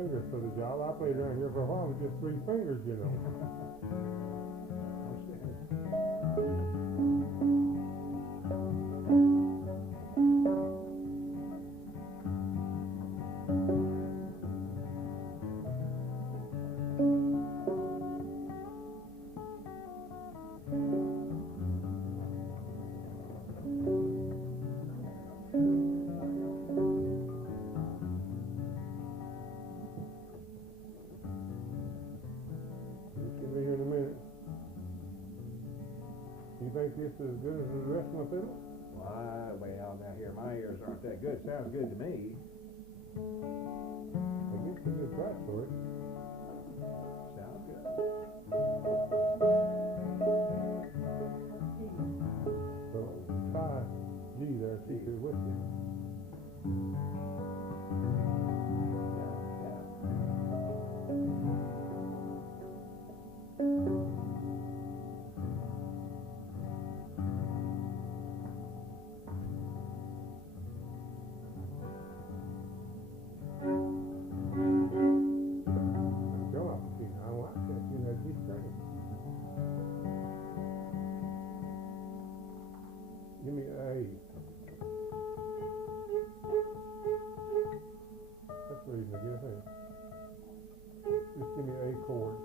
fingers for the job. I played around here for a while with just 3 fingers, you know. This is as good as the rest of my fiddle? Well, now here, my ears aren't that good. Sounds good to me. I guess a good price for it. Sounds good. So, try G there, see if it's with you. Give me A. That's reasonable, get it. Just give me A chord.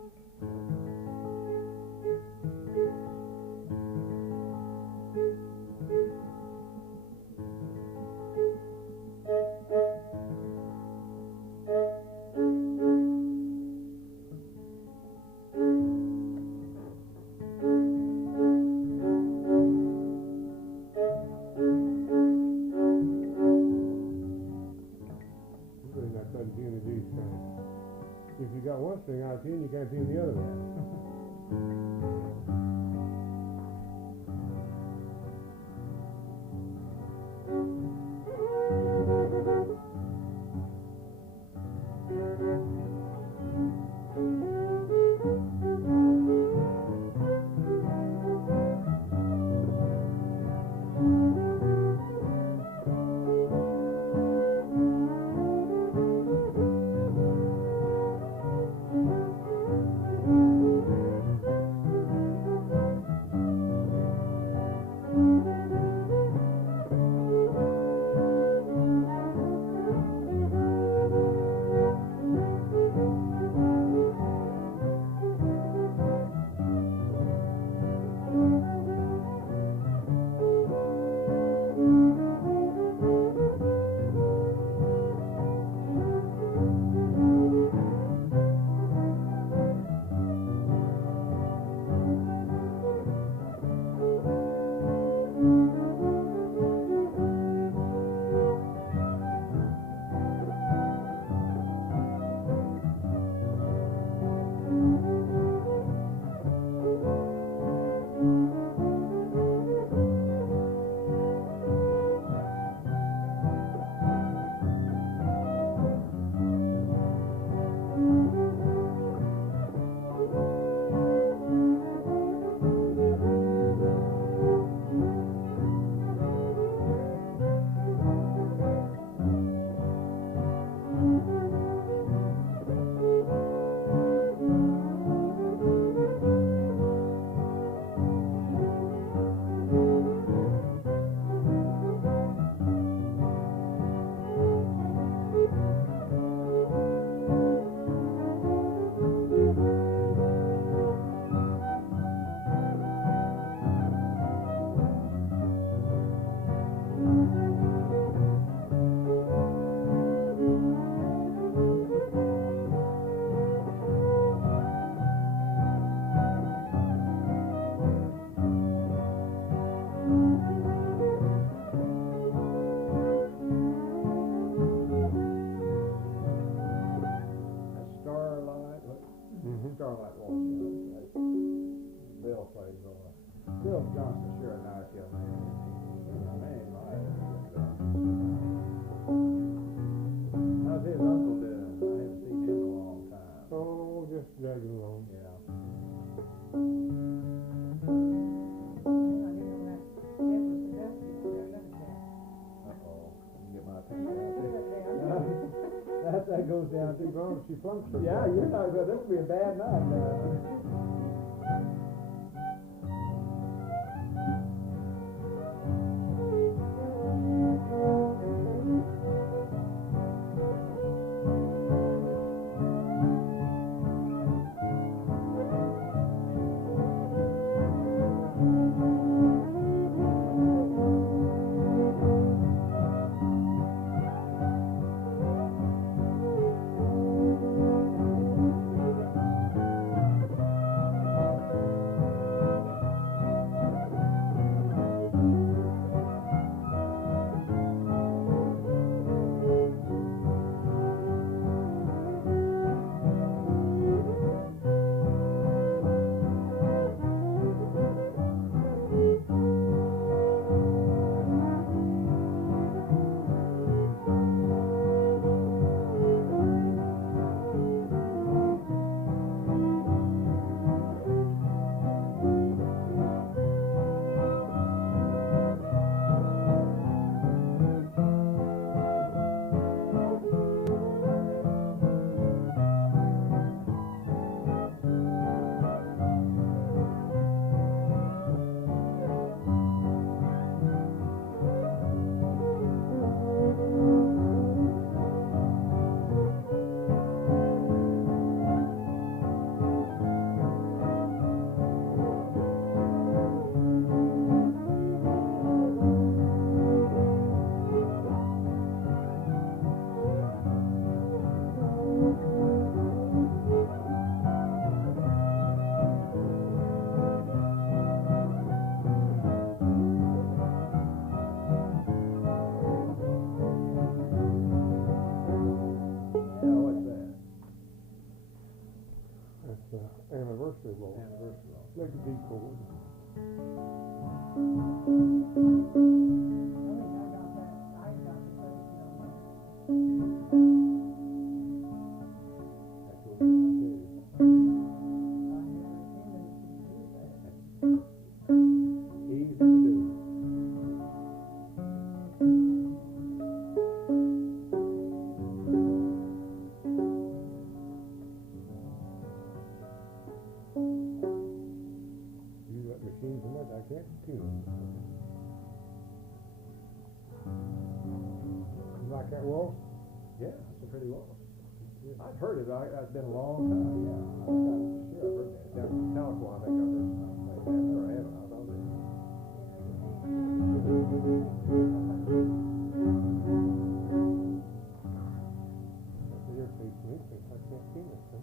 If you got one string out of 10, you can't tune the other one. Starlight Waltz. Bill plays on. Bill Johnson's sure a nice young man. How's his uncle doing? I haven't seen him in a long time. Oh, just dragging along. Yeah. Uh-oh. Let me get my pencil out there. That goes down too long, she flunks her. Yeah, you're not good. This will be a bad night. Anniversary waltz. Anniversary waltz. Like a D chord. Easy to do. Machine so much I can't tune it. You like that waltz? Yeah, it's a pretty waltz. I've heard it. It's been a long time. Yeah, I'm sure I've heard that. Down in Tahlequah, I think I've heard something like that. Never have. I thought it. That's your face me, because I can't tune it. So.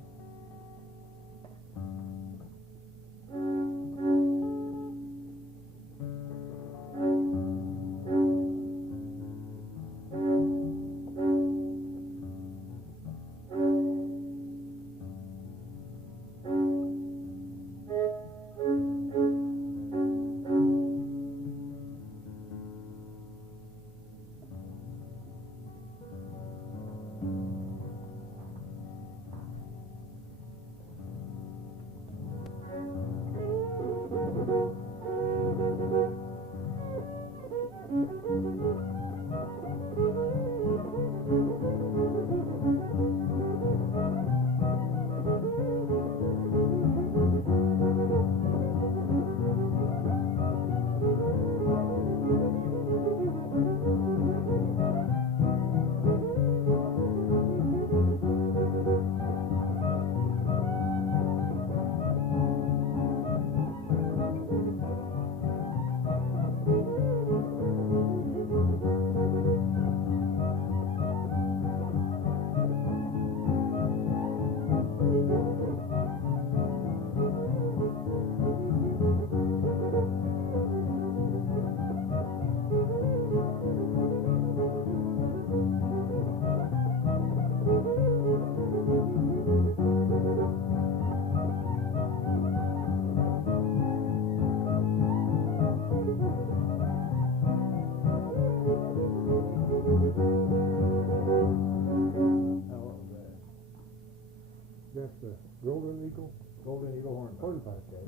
That's the Golden Eagle? Golden Eagle Hornpipe. Hornpipe, yeah.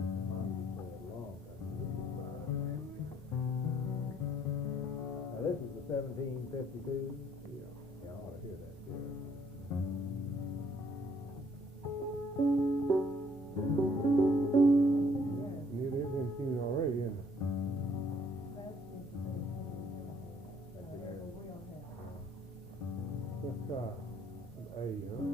Now this is the 1752. Yeah, I ought to hear that. Yeah. Try an A, huh?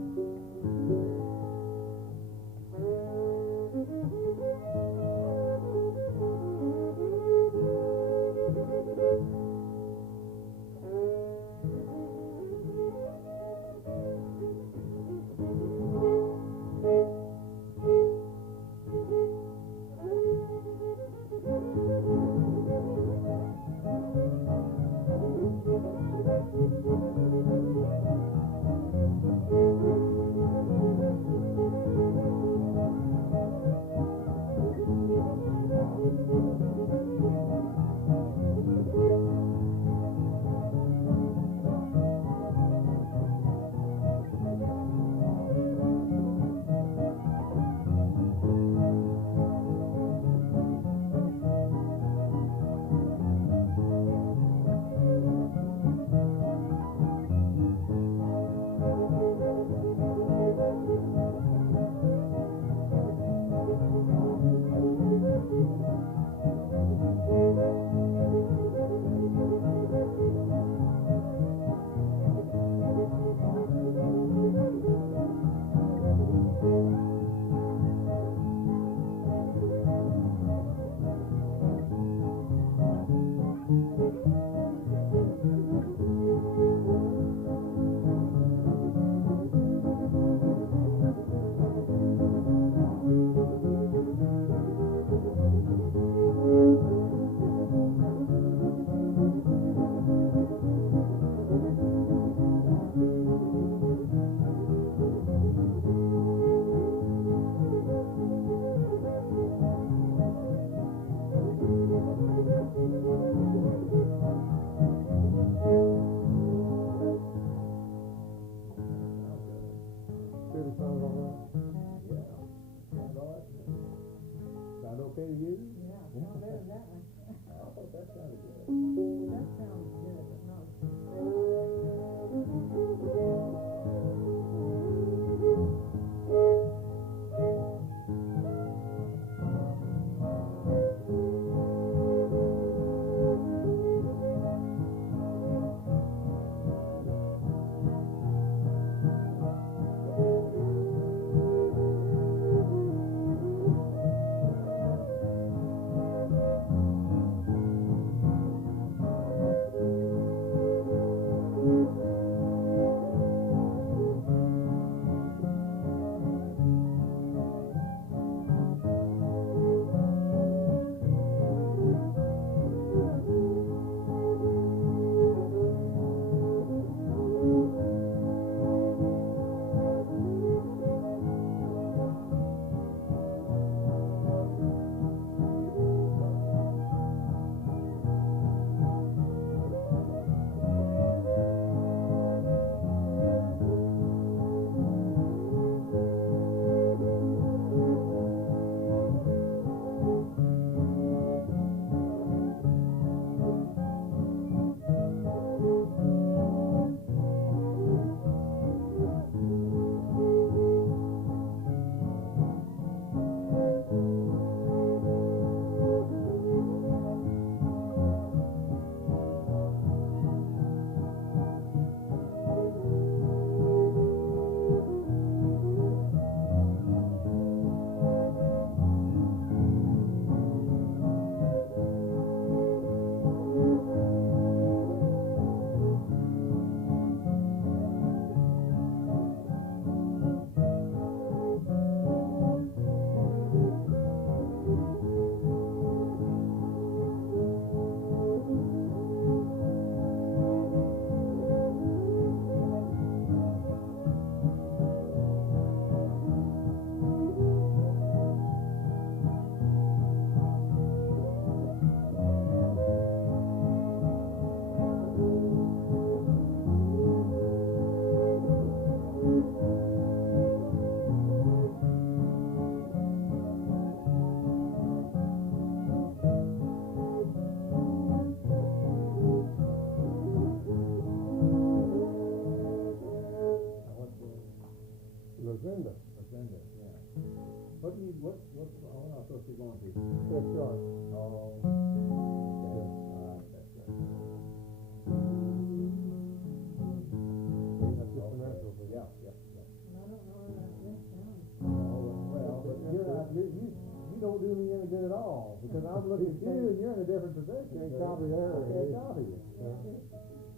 all, because I'm looking at you and you're in a different position. Can't copy there. I can't copy you.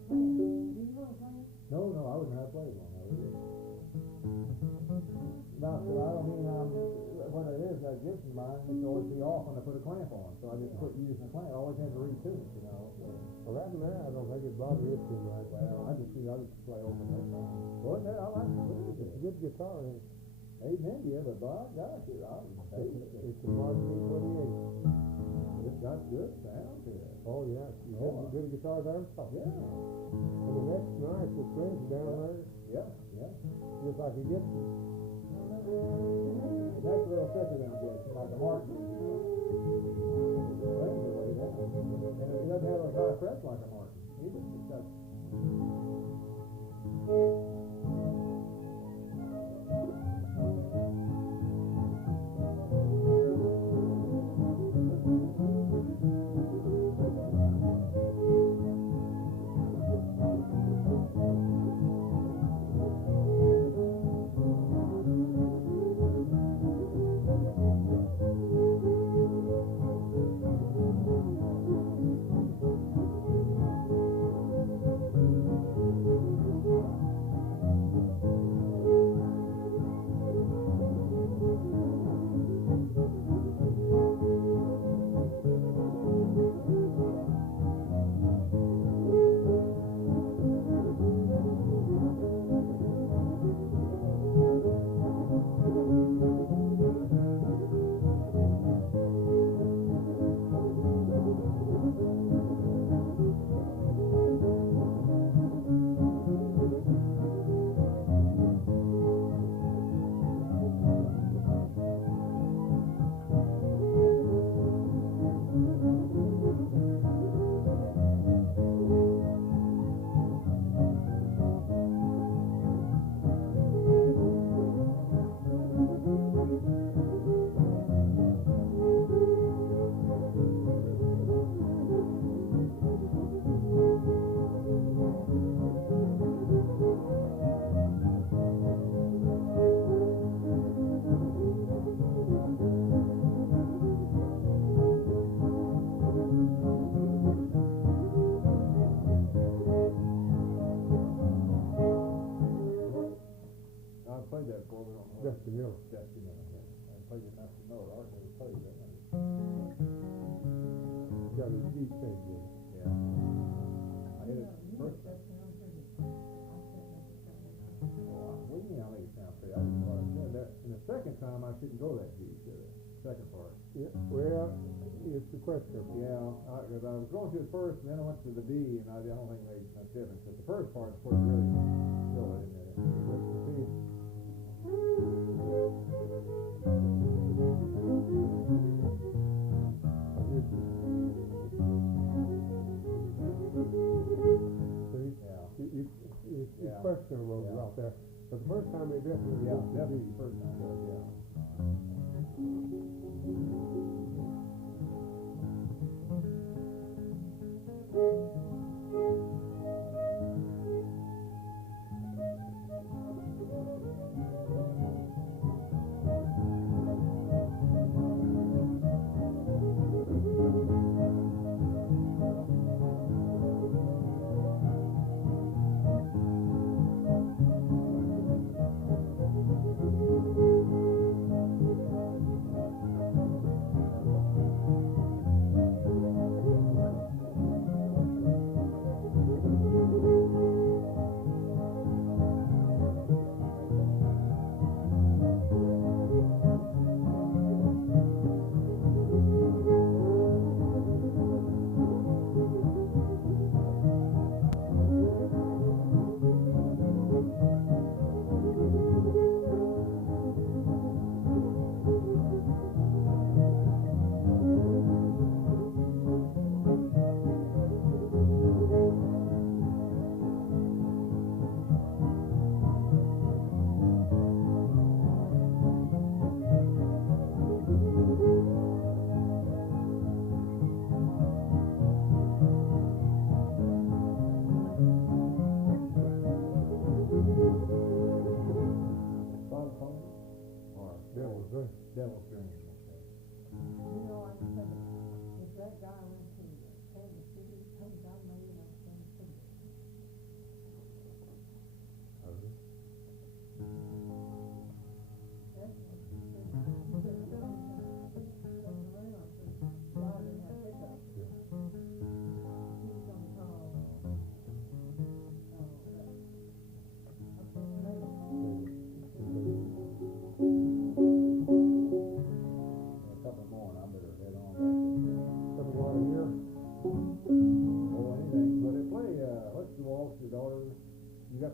Do you want to play? No, I wouldn't have played one. No, so I don't mean when it is that Gibson mine, it's always be off when I put a clamp on, so I just quit using the clamp. I always have to retune it, you know. So. Well, that and that, I don't think it bothers you too much. Well, I just play over that. Well, no, I like it. It's a good guitar, isn't it? Amen, yeah, but Bob, gosh, It's a Mark 28. It's got good sound to it. Oh, yeah. You have a good guitar there? Oh, Yeah. And the neck's nice, the strings down there, Yeah. just like a Gibson. That's a little thicker than a Gibson, like a Martin. The strings are way down. And it doesn't have a high fret like a Martin either. It's got... Dusty Miller. Dusty Miller, yeah. I played it Dusty Miller. I never played that. Got a deep thing there. Yeah. I hit it first. What do you mean I make it sound pretty? I didn't know what I said. And the second time I shouldn't go that deep, should I? Second part. Yeah, well, it's a question. Yeah, because I was going to the first, and then I went to the D, and I don't think it made much difference. But the first part is where it really kill it in there. See, it's questionable out there. But the first time they definitely definitely the first time, yeah.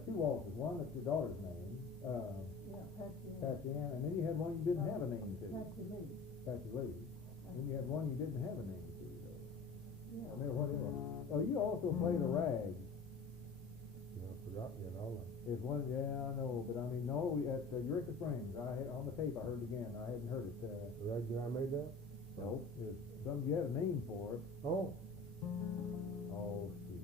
two waltzes. One that's your daughter's name, Yeah, Patsy Ann, and then you had one you didn't have a name to. Patsy Lee. Patsy Lee. Then you had one you didn't have a name to, though. Yeah. I remember what it was. Oh, you also played a rag. I forgot yet all of it. Is one, yeah, I know, but I mean, no, at Eureka Springs, on the tape I heard it again. I hadn't heard it. Right, did I made that? No, you had a name for it. Oh, Oh, shoot.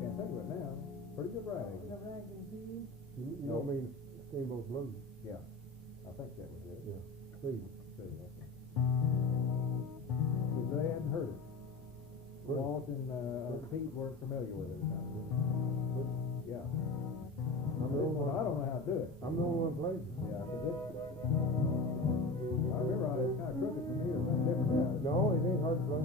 Can't think of it now. Pretty good rag. The rag and peas. you don't mean Steamboat Blues? Yeah, I think that was it. Yeah. Steve. See, that's it. But they hadn't heard it. Good. Walt and Pete weren't familiar with it. Good. Yeah. I'm the only I one, don't know how to do it. I'm the only one playing. Yeah, because it's, I remember it's kind of crooked for me. There's nothing different about it. No, it ain't hard to play.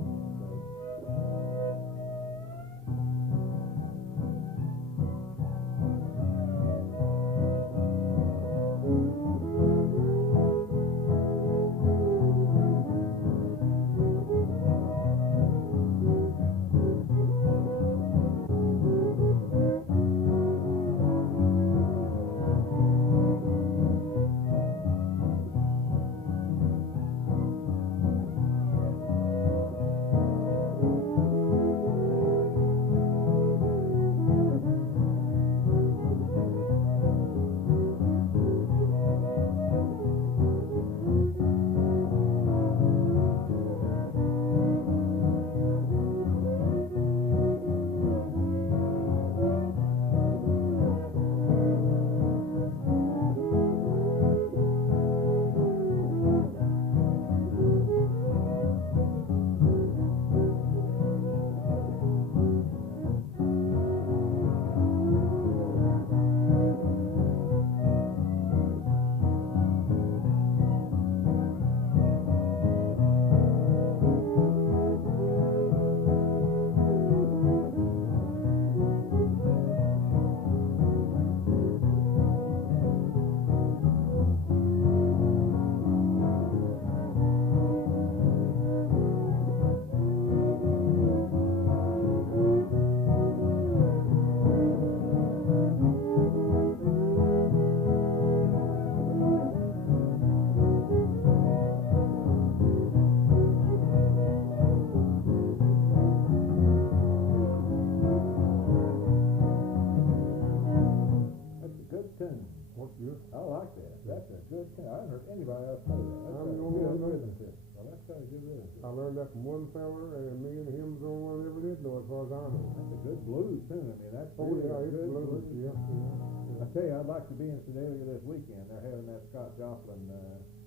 I like that. That's a good tune. I haven't heard anybody else play that. That's I'm got the a only good one knows rhythm it. to it. Well, that's got a good rhythm to I it. learned that from one fella, and me and him was the only one that ever did know it, as far as I know. That's a good blues tune. I mean, that's Oh, really yeah, a it's good blues, blues. yeah, yeah. I tell you, I'd like to be in Sedalia this weekend. They're having that Scott Joplin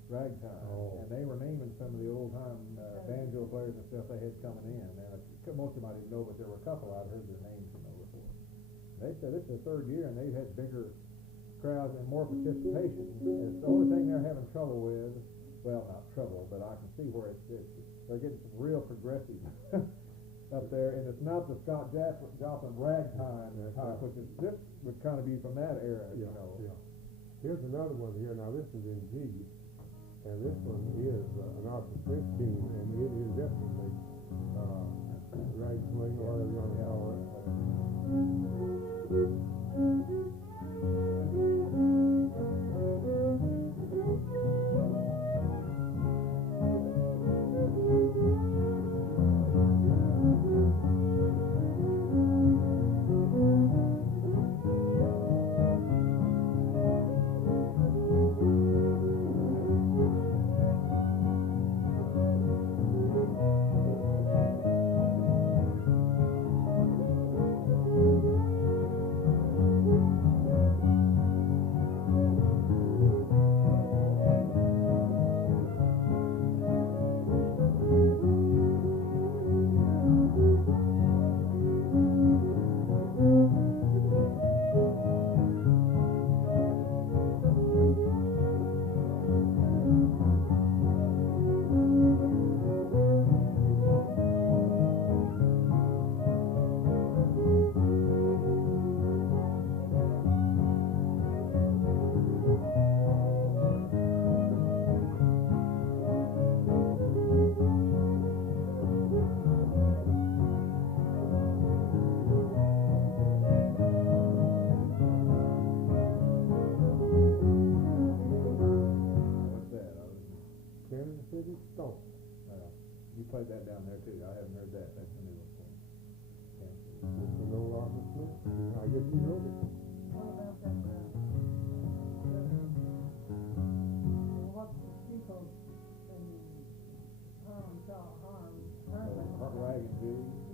ragtime, Oh. and they were naming some of the old time banjo players and stuff they had coming in. And most of them I didn't know, but there were a couple I'd heard their names from before. They said it's their third year, and they've had bigger crowds and more participation. It's the only thing they're having trouble with. Well, not trouble, but I can see where they're getting some real progressive up there, and it's not the Scott Joplin ragtime type, which is this would kind of be from that era, you know. Yeah. Here's another one here. Now this is in G, and this one is an Arthur Smith tune, and it is definitely rag swing, or whatever you want to call it. guess you know that. What about that, what's the steeple and Rag and G.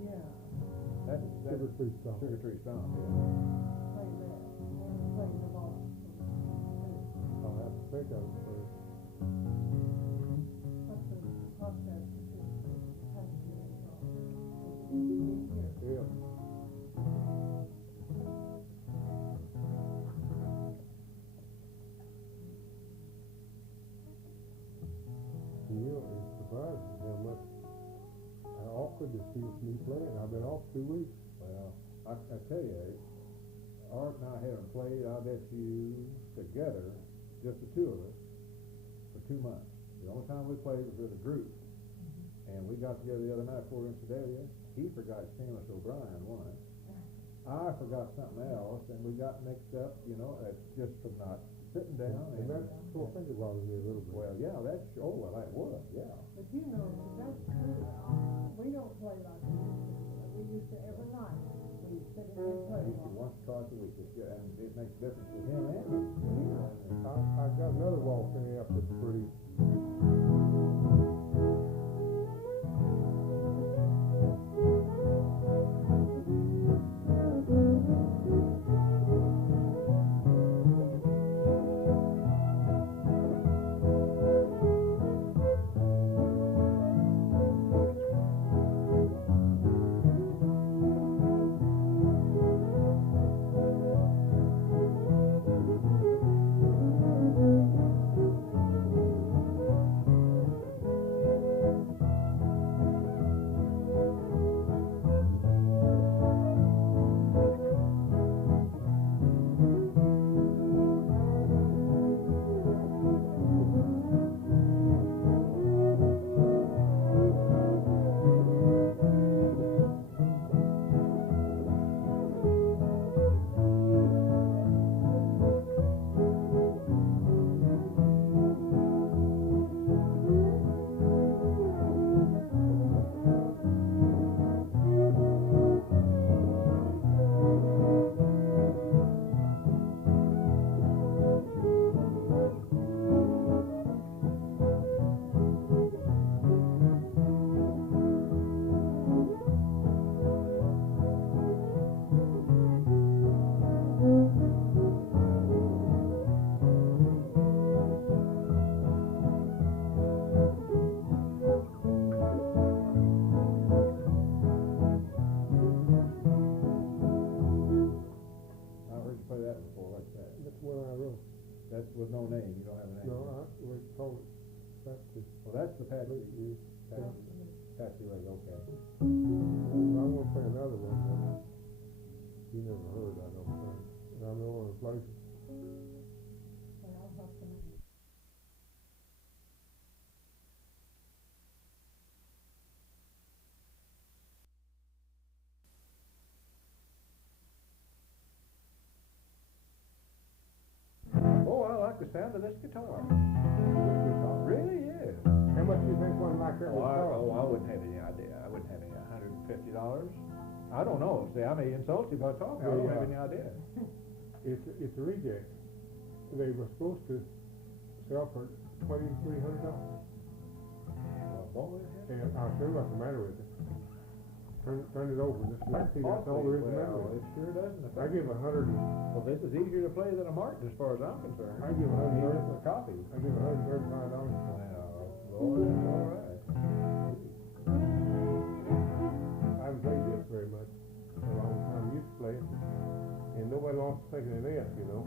Yeah, That's Sugar Tree Stomp. Sugar Tree Stomp, yeah. play that, and play the waltz. I'll have to think of it first. What's that? Yeah. You know, it surprises me how much, how awkward this feels for me playing. I've been off 2 weeks. Well, I tell you, Art and I haven't played, I bet you, together, just the two of us, for 2 months. The only time we played was with a group. And we got together the other night before in Sedalia. He forgot Seamus O'Brien once. I forgot something else, and we got mixed up, you know, just from not sitting down. And that's what I think it bothers me a little bit. Well, yeah, that's, oh, well, that was, yeah. But you know, that's true. We don't play like we used to. We used to every night. We sit in and play. We used to once, twice a week, and it makes a difference with him and me. I've got another waltz in the that's pretty. That's with no name, you don't have a name? No, we call it Patsy. Well, that's the Patsy Lee. Patsy Lee, okay. I'm gonna play another one that you never heard, I don't think. And I know one of the places. I'll have to. Oh, I like the sound of this guitar. Really is. How much do you think one like that would cost? I wouldn't have any idea. I wouldn't have any $150. I don't know. See, I may insult you by talking. I don't have any idea. It's a reject. They were supposed to sell for $2,300. And I'll tell you what's the matter with it. Turn it over. Just let's see. That's all there is the matter with it. It sure doesn't. I give 100. Well, this is easier to play than a Martin, as far as I'm concerned. I give 130 for a copy. I give $135. Well, Lord, that's all right. I haven't played this very much for a long time. I used to play it, and nobody wants to take an F, you know.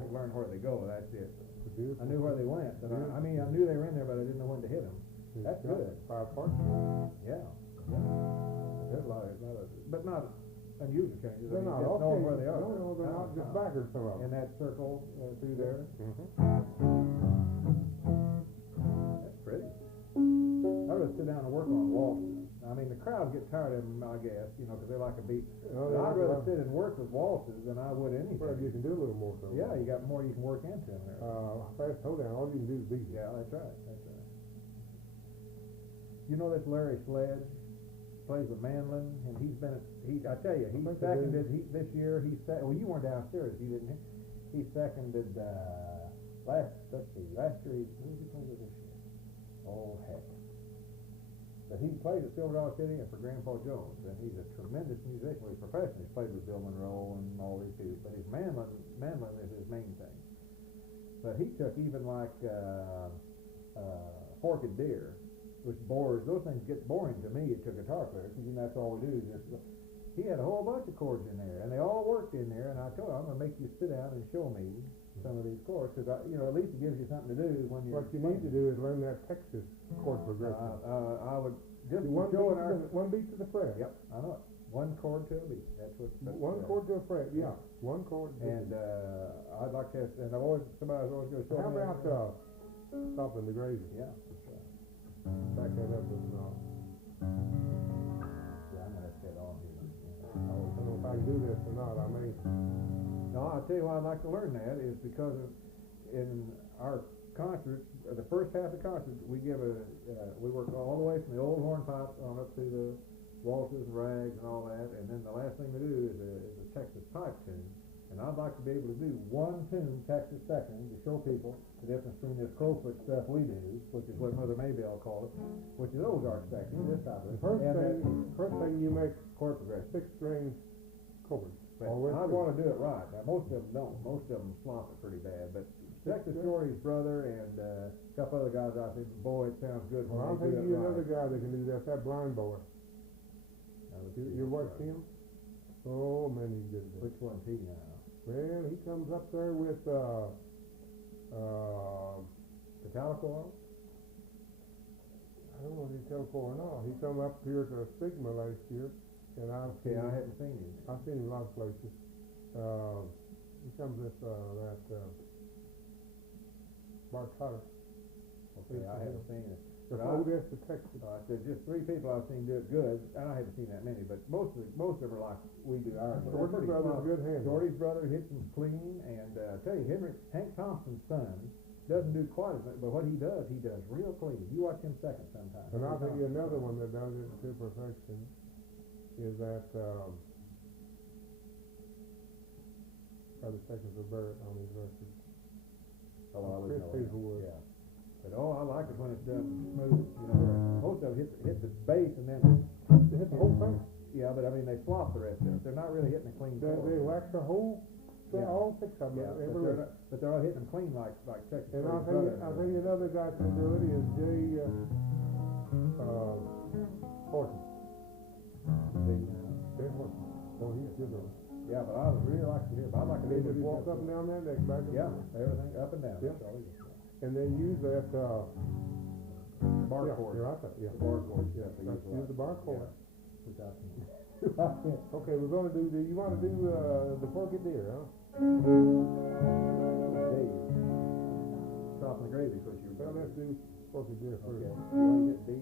could learn where they go, that's it. It's beautiful. I knew where they went, but I mean, I knew they were in there, but I didn't know when to hit them. It's That's got good. 5 parts. Yeah, yeah. There's a lot of, but not unusual changes. They're not just all knowing changes. where they are. No, they're not just backwards, some of them. In that circle through there. That's pretty. I would sit down and work on waltzes. I mean, the crowd gets tired of them, I guess, you know, because they like a beat. Oh, But I'd rather well. sit and work with waltzes than I would anything. Well, you can do a little more so. Yeah, you got more you can work into them there. Fast hold down, all you can do is beat it. Yeah, that's right. That's right. You know this Larry Sledge plays with Manlin, and he's been I tell you, he I think I did. seconded this year. Well, you weren't downstairs. You didn't. He seconded last year. Who did he play with this year? Oh heck! But he played at Silver Dollar City and for Grandpa Jones, and he's a tremendous musician. He's professional. He's played with Bill Monroe and all these people, but his Manlin is his main thing. But he took even like Forked Deer, which bores, those things get boring to me to guitar players, because that's all we do. He had a whole bunch of chords in there, and they all worked in there, and I told him, I'm going to make you sit down and show me some of these chords, because, at least it gives you something to do when you're... What you need to do is learn that Texas chord progression. I would just one show beat to the fret. Yep, I know it. One chord to a beat. That's one chord to a fret, yeah. One chord to and I'd like to, and somebody's always going to show How me... about stopping the gravy? Yeah, that's right. Back that up with Yeah, I'm going to set on here. I don't know if I can do this or not, I may. No, I'll tell you why I'd like to learn that is because in our concerts, the first half of the concert, we work all the way from the old hornpipe on up to the waltzes and rags and all that, and then the last thing we do is a Texas pipe tune. And I'd like to be able to do one tune, Texas second, to show people the difference between this crowfoot stuff we do, which is what Mother Maybelle called it, which is Ozarks section, this type of it. First thing you make chord progression. 6-string chords. But I want to do it right. Now, most of them don't. Most of them flop it pretty bad. But Texas Story's brother and a couple other guys out there, boy, it sounds good when I'll they tell do it you right. another guy that can do that, that blind boy. You watch him? Oh, man, he's good at that. Which one's he now? Well, he comes up there with, Metallica oil? I don't know if he's Telco or not. He come up here to Sigma last year, and I haven't seen him. I've seen him a lot of places. He comes with Mark Potter. Okay, I haven't seen it. But Odessa, Texas. There's just 3 people I've seen do it good, and I haven't seen that many, but most of them are like we do ours. Shorty's brother's a good hand. Shorty's brother hits them clean, and I tell you, Hank Thompson's son doesn't do quite as much, but what he does real clean. You watch him second sometime. And I'll tell you another one that does it to perfection is that other seconds of Barrett on his record. Oh, I would Chris know. Hazelwood. Yeah. But I like it when it's done smooth. Most of them hit the bass and then They hit the whole thing. yeah, but I mean they flop the rest of it. They're not really hitting a clean chord. They wax the whole, all 6 of them. Yeah, every week. but they're not hitting them clean like Texas. And I'll tell you another guy can do it is Jay Horton. Jay Horton. Oh, he's good on it. Yeah, but I would really like to hear. But I'd like to They be able to just do walk up something. and down that neck, back and Yeah, forth. everything up and down. Yeah. That's all he does. And then use that Bar yeah, chord. you're right there, yeah. The bar chord. Yeah, Use the bar chord. Which I can. Okay, we're gonna do you wanna do the Forked Deer, huh? Dave. Stopping the gravy, because you. Well, let's do Forked Deer first. Okay. You want to get D?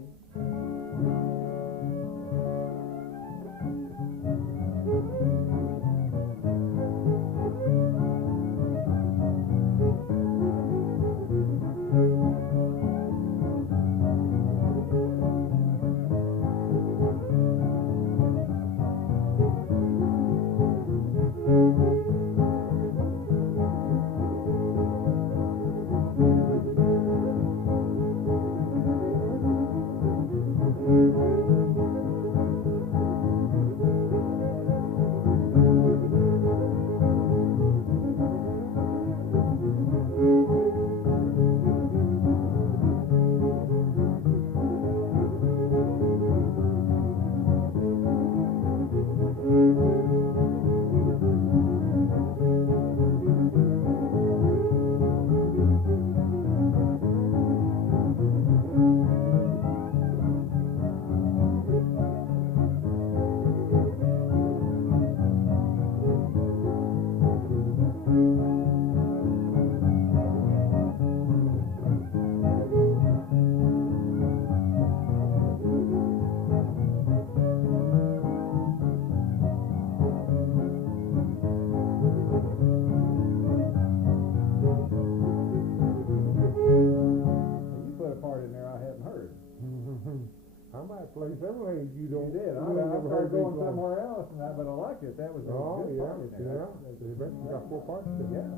quiet place. Everything you don't. You did. I never started heard these going songs. somewhere else, but I liked it. That was a Oh, good yeah, part in there. yeah. They eventually got 4 parts to it. Yeah.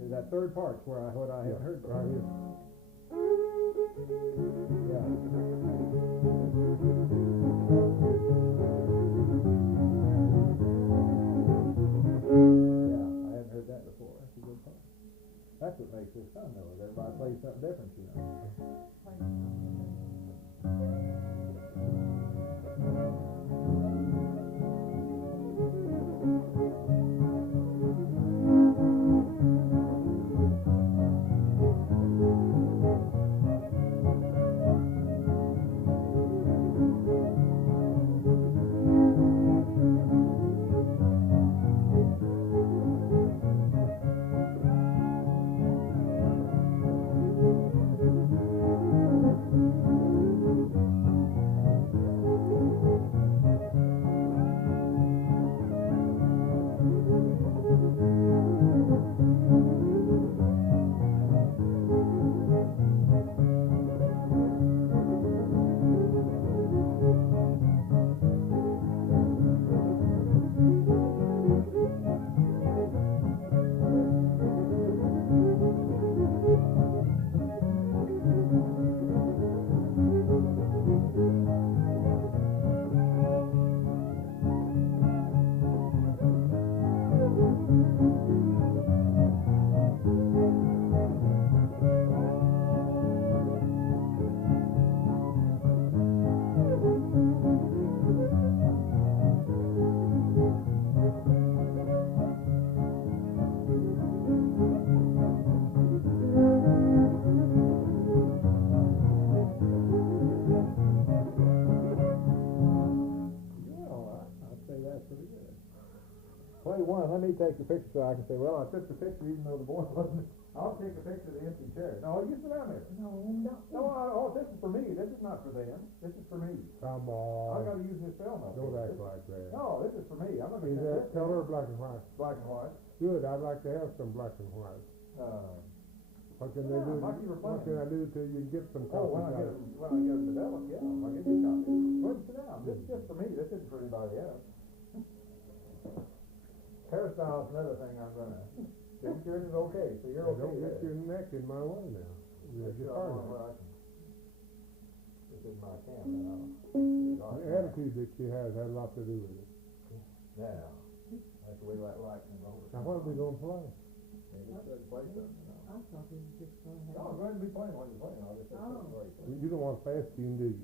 Yeah, that third part's where what I haven't heard before. Right here. Yeah. Yeah, I hadn't heard that before. That's a good part. That's what makes this fun, though, is everybody plays something different, you know. Play one, let me take the picture so I can say, well, I took the picture even though the boy wasn't. I'll take a picture of the empty chair. No, you sit down there. No, this is for me. This is not for them. This is for me. Come I on. gotta use this film up Don't here. act like that. No, this is for me. I'm gonna Is send that this color or black and white? black and white. Good, I'd like to have some black and white. What can they do? like you were What playing. can I do till you get some Oh, when copies I out of it? get them developed, yeah, I'll get you a copy. Go ahead and sit down. This is just for me. This isn't for anybody else. Hairstyle's another thing I'm gonna. Yours is okay, so you're okay. Don't get there. your neck in my way now. You'll Make get sure I'm hurt. on where I can. This is my camera. The attitude that you had had a lot to do with it. Yeah. That's the way that light can go. Now, what are we gonna play? Maybe we should play something. I thought he was just gonna have. No, I'm going to be playing while you're playing. I'll just play. You don't want fast tune, do you?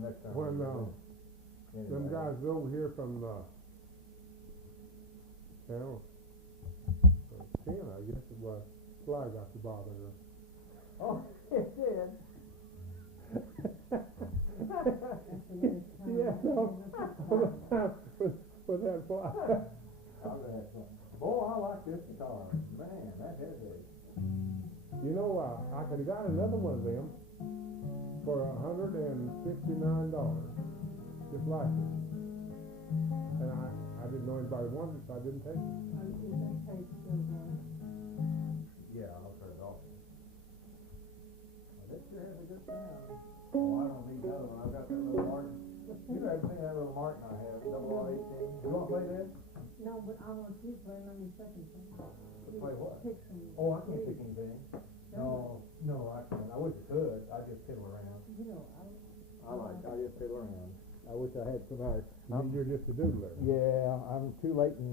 Next time. When, them guys over here from, 10, I guess it was, Sly got to bother her. Oh, it did. Yeah, so, with that fly. Oh, I like this guitar. Man, that heavy. You know, I could have got another one of them for $169, just like it. And I didn't know anybody wanted it, so I didn't take it. Yeah, I'll turn it off. This sure has a good sound. Oh, I don't need another one. I've got that little large You ever seen that little Martin I have, double R 18? You wanna play this? No, but I want you playing on your second song. Play what? Pick some. Oh, I can't pick anything. No, I can't. I wish I could. I just fiddle around. You know, I just fiddle around. I wish I had some others. You're just a doodler. Yeah, I'm too late in